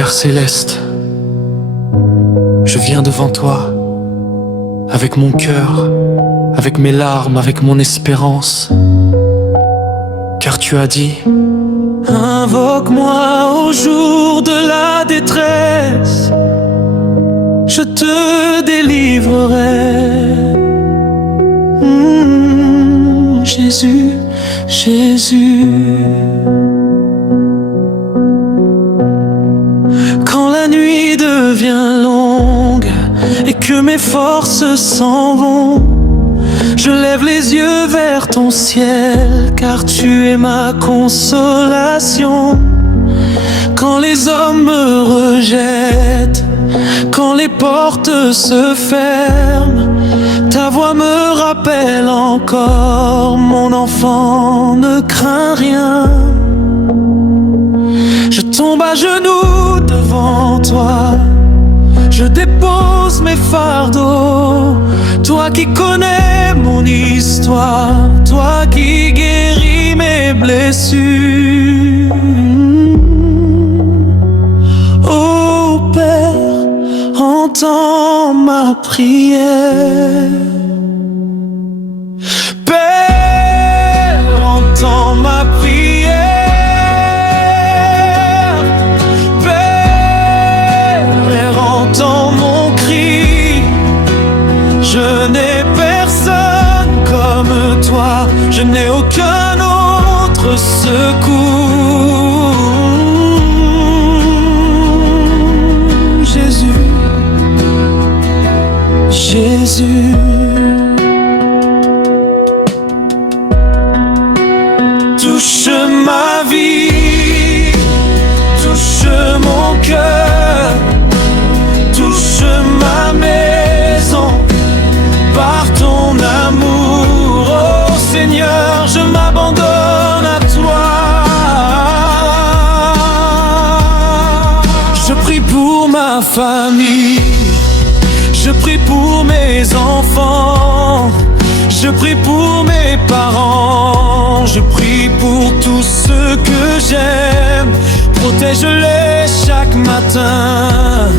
Père céleste, je viens devant toi, avec mon cœur, avec mes larmes, avec mon espérance. Car tu as dit: invoque-moi au jour de la détresse, je te délivrerai. Jésus, Jésus. Quand la nuit devient longue et que mes forces s'en vont, je lève les yeux vers ton ciel, car tu es ma consolation. Quand les hommes me rejettent, quand les portes se ferment, ta voix me rappelle encore: mon enfant, ne crains rien. Je tombe à genoux devant toi, je dépose mes fardeaux. Toi qui connais mon histoire, toi qui guéris mes blessures. Oh Père, entends ma prière. Père, entends ma prière. Père, entends mon cri. Je n'ai personne comme toi, je n'ai aucun autre secours. Jésus, Jésus. Touche ma vie, touche mon cœur, touche ma maison par ton amour. Oh Seigneur, je m'abandonne à toi. Je prie pour ma famille, je prie pour mes enfants, je prie pour mes parents, je prie pour tous ceux que j'aime. Protège-les chaque matin,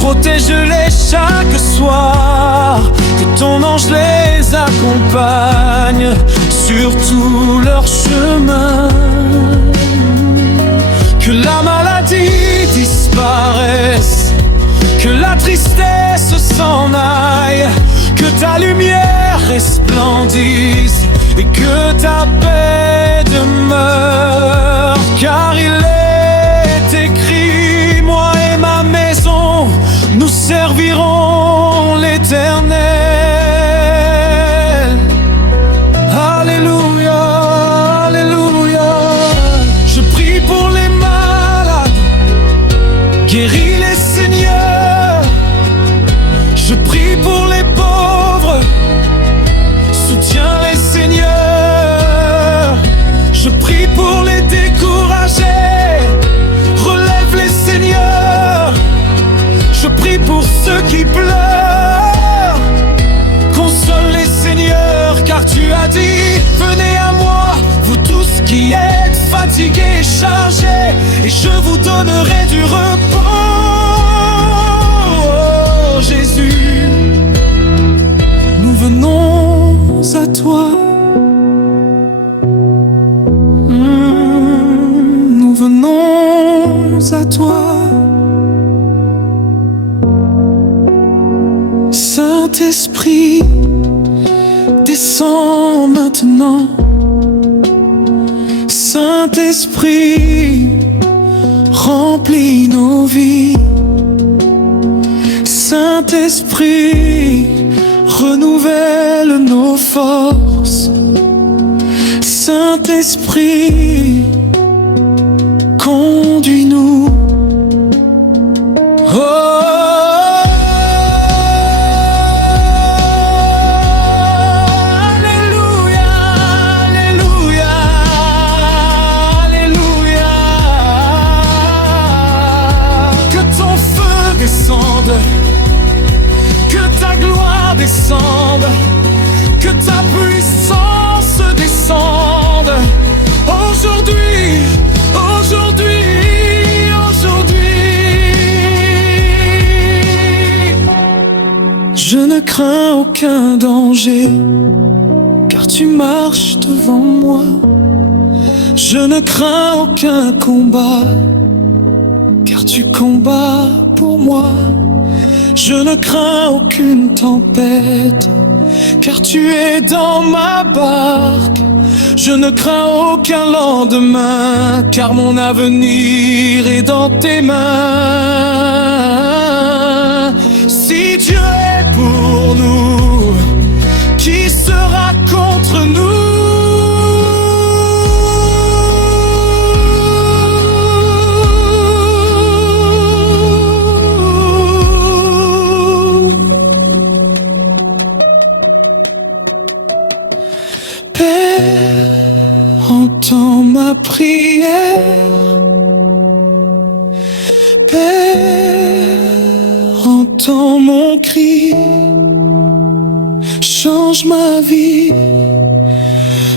protège-les chaque soir, que ton ange les accompagne sur tout leur chemin. Que la maladie disparaisse, que la tristesse s'en aille, que ta lumière resplendisse et que ta paix demeure. Car il est écrit: moi et ma maison, nous servirons l'Éternel. Alléluia, alléluia. Je prie pour les malades, guéris-les Seigneur. Je prie pour les pauvres, soutiens-les Seigneur. Je prie pour les découragés, relève-les Seigneur. Je prie pour ceux qui pleurent, console-les Seigneur. Car tu as dit: venez à moi, vous tous qui êtes fatigués et chargés, et je vous donnerai du repos. Oh Jésus, nous venons à toi. Nous venons à toi. Saint-Esprit, descends maintenant. Saint-Esprit, remplis nos vies. Saint-Esprit, renouvelle nos forces. Saint-Esprit, conduis-nous. Oh, que ta gloire descende, que ta puissance descende. Aujourd'hui, aujourd'hui, aujourd'hui. crains aucun danger, car tu marches devant moi. Je ne crains aucun combat, car tu combats pour moi. Je ne crains aucune tempête, car tu es dans ma barque. Je ne crains aucun lendemain, car mon avenir est dans tes mains. Si Dieu est pour nous, qui sera contre nous? Entends ma prière, Père, entends mon cri, change ma vie,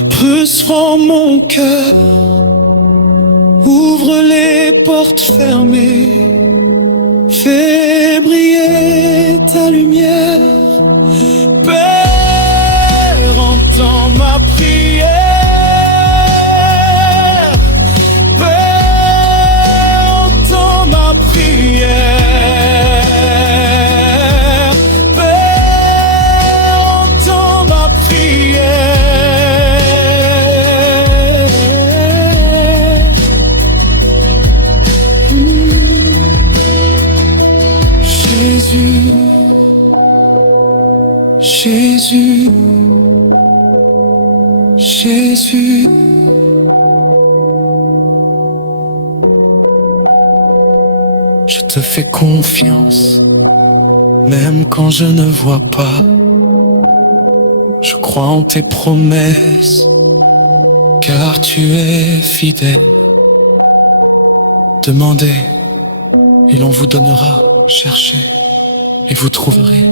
transforme mon cœur, ouvre les portes fermées, fais briller ta lumière. Père, entends ma prière, Jésus, Jésus, je te fais confiance, même quand je ne vois pas. Je crois en tes promesses, car tu es fidèle. Demandez, et l'on vous donnera. Cherchez, et vous trouverez.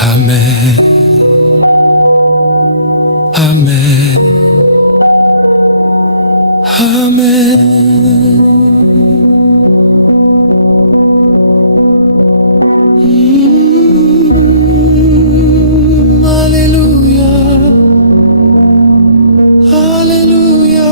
Amen. Amen. Amen. Alléluia. Alléluia.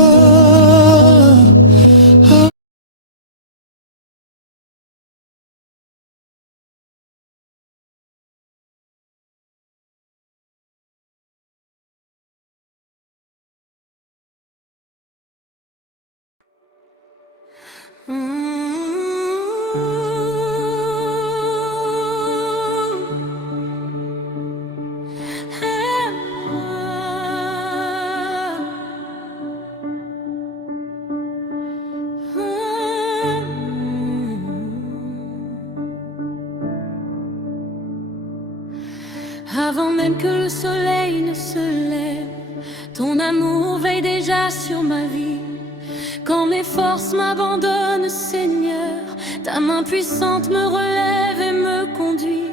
Avant même que le soleil ne se lève, ton amour veille déjà sur ma vie. Quand mes forces m'abandonnent, Seigneur, ta main puissante me relève et me conduit.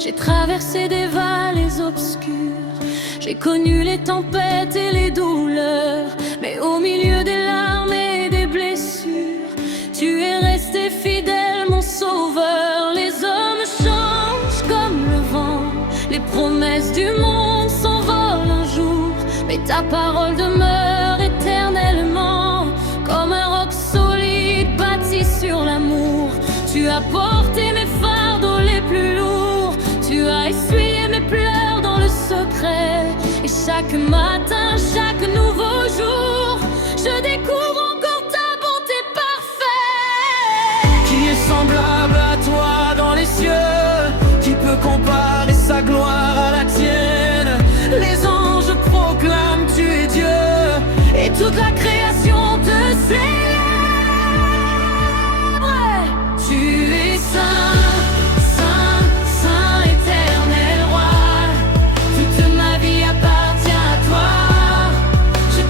J'ai traversé des vallées obscures, j'ai connu les tempêtes et les douleurs, mais au milieu des larmes et des blessures, tu es resté fidèle, mon sauveur. Les hommes changent comme le vent, les promesses du monde s'envolent un jour, mais ta parole demeure éternellement, comme un roc solide bâti sur l'amour. Tu as porté mes fardeaux les plus lourds, tu as essuyé mes pleurs dans le secret. Et chaque matin, chaque nouveau jour, je découvre encore ta bonté parfaite. Qui est semblable à toi dans les cieux? Qui peut comparer sa gloire à la tienne? Les anges proclament tu es Dieu, et toute la création te célèbre. Tu es saint, saint, saint, éternel roi. Toute ma vie appartient à toi. Je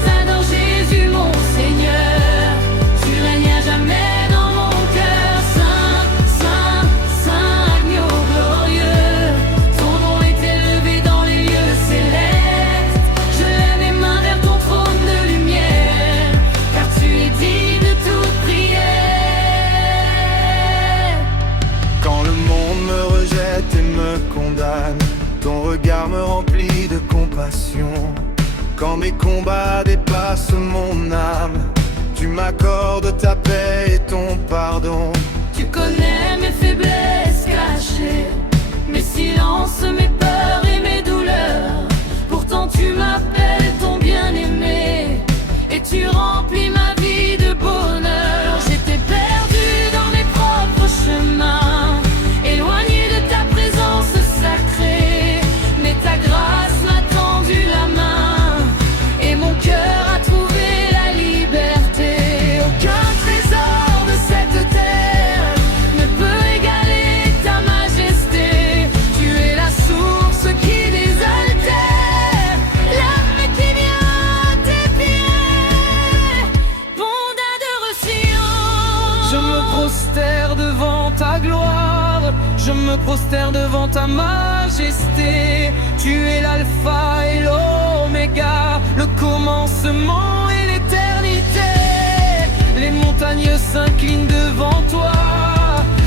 Quand mes combats dépassent mon âme, tu m'accordes ta paix et ton pardon. Tu connais mes faiblesses cachées, mes silences, mes peurs et mes douleurs. Pourtant tu m'appelles ton bien-aimé, et tu remplis ma vie de bonheur. J'étais perdue dans mes propres chemins, éloignée de ta présence sacrée, mais ta grâce m'a tendu la main, et mon cœur a trouvé la liberté. Aucun trésor de cette terre ne peut égaler ta majesté. Tu es la source qui désaltère, l'âme qui vient à tes pieds, bondade science. Je me prosterne devant ta gloire, je me prosterne devant ta majesté. Tu es l'alpha et l'oméga, le commencement et l'éternité. Les montagnes s'inclinent devant toi,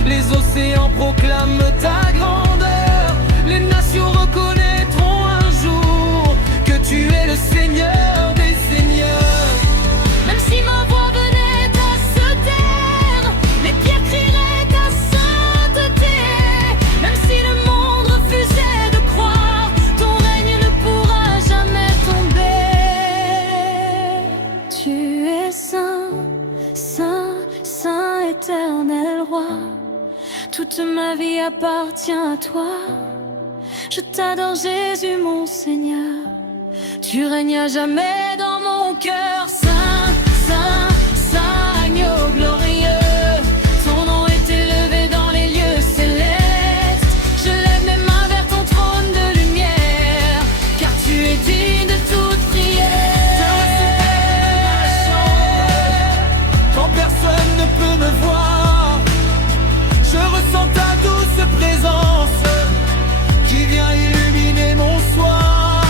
les océans proclament ta grandeur. Les nations reconnaîtront un jour que tu es le Seigneur des seigneurs. Même si ma voix venait à se taire, mes pierres crieraient ta sainteté. Même si le monde refusait de croire, ton règne ne pourra jamais tomber. Tu es saint, saint, saint, éternel roi. Toute ma vie appartient à toi. Je t'adore Jésus mon Seigneur. Tu règnes à jamais dans mon cœur. Saint, saint, saint, agneau glorieux. Ton nom est élevé dans les lieux célestes. Je lève mes mains vers ton trône de lumière, car tu es digne de toute prière. Quand personne ne peut me voir, je ressens ta douce présence qui vient illuminer mon soir.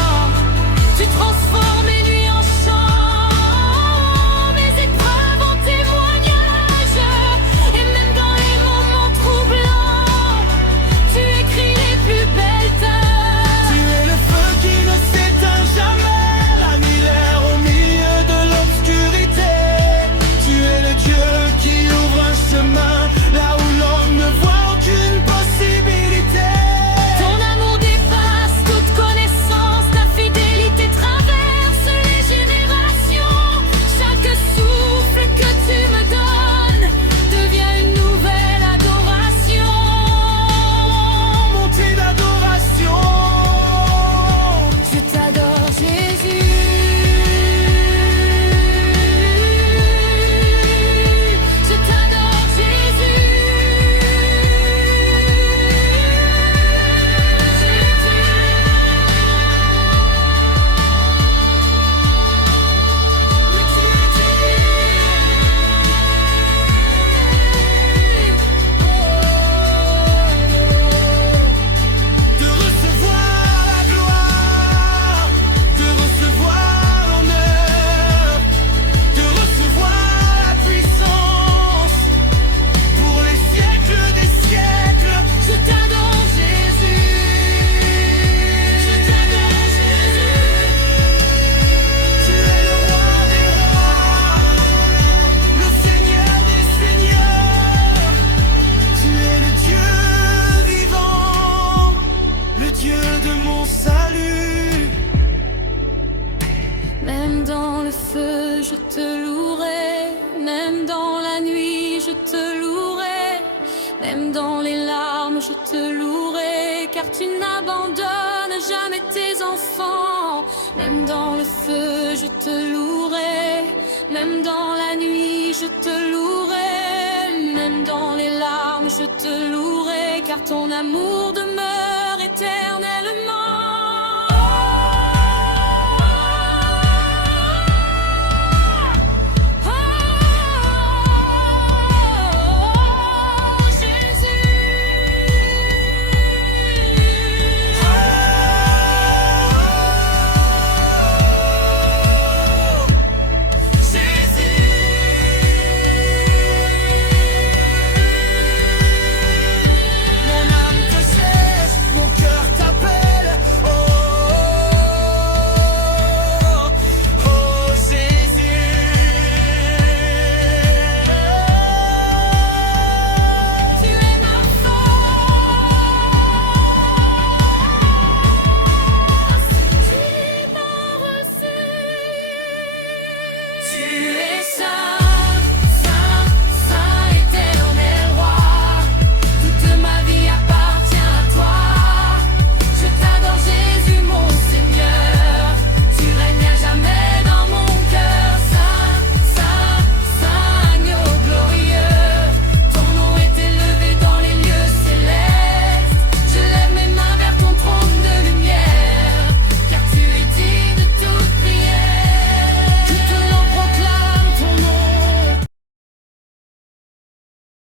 Tu transformes mes nuits en chants, mes épreuves en témoignages. Et même dans les moments troublants, tu écris les plus belles tâches. Tu es le feu qui ne s'éteint jamais, la lumière au milieu de l'obscurité. Tu es le Dieu qui ouvre un chemin là où l'homme ne voit aucune possibilité. Ton amour dépasse toute connaissance, ta fidélité traverse les générations. Chaque souffle que tu me donnes devient une nouvelle adoration. Montée d'adoration. Je t'adore Jésus. Je t'adore Jésus. De recevoir la gloire, de recevoir l'honneur, de recevoir la puissance pour les siècles des siècles. Je t'adore Jésus. Je t'adore Jésus. Tu es le roi des rois, le Seigneur des seigneurs. Tu es le Dieu vivant, le Dieu de mon salut. Même dans le feu, je te louerai. Même dans la nuit, je te louerai. Même dans les larmes, je te louerai. Car tu n'abandonnes jamais tes enfants. Même dans le feu, je te louerai. Même dans la nuit, je te louerai. Même dans les larmes, je te louerai. Car ton amour demeure éternellement.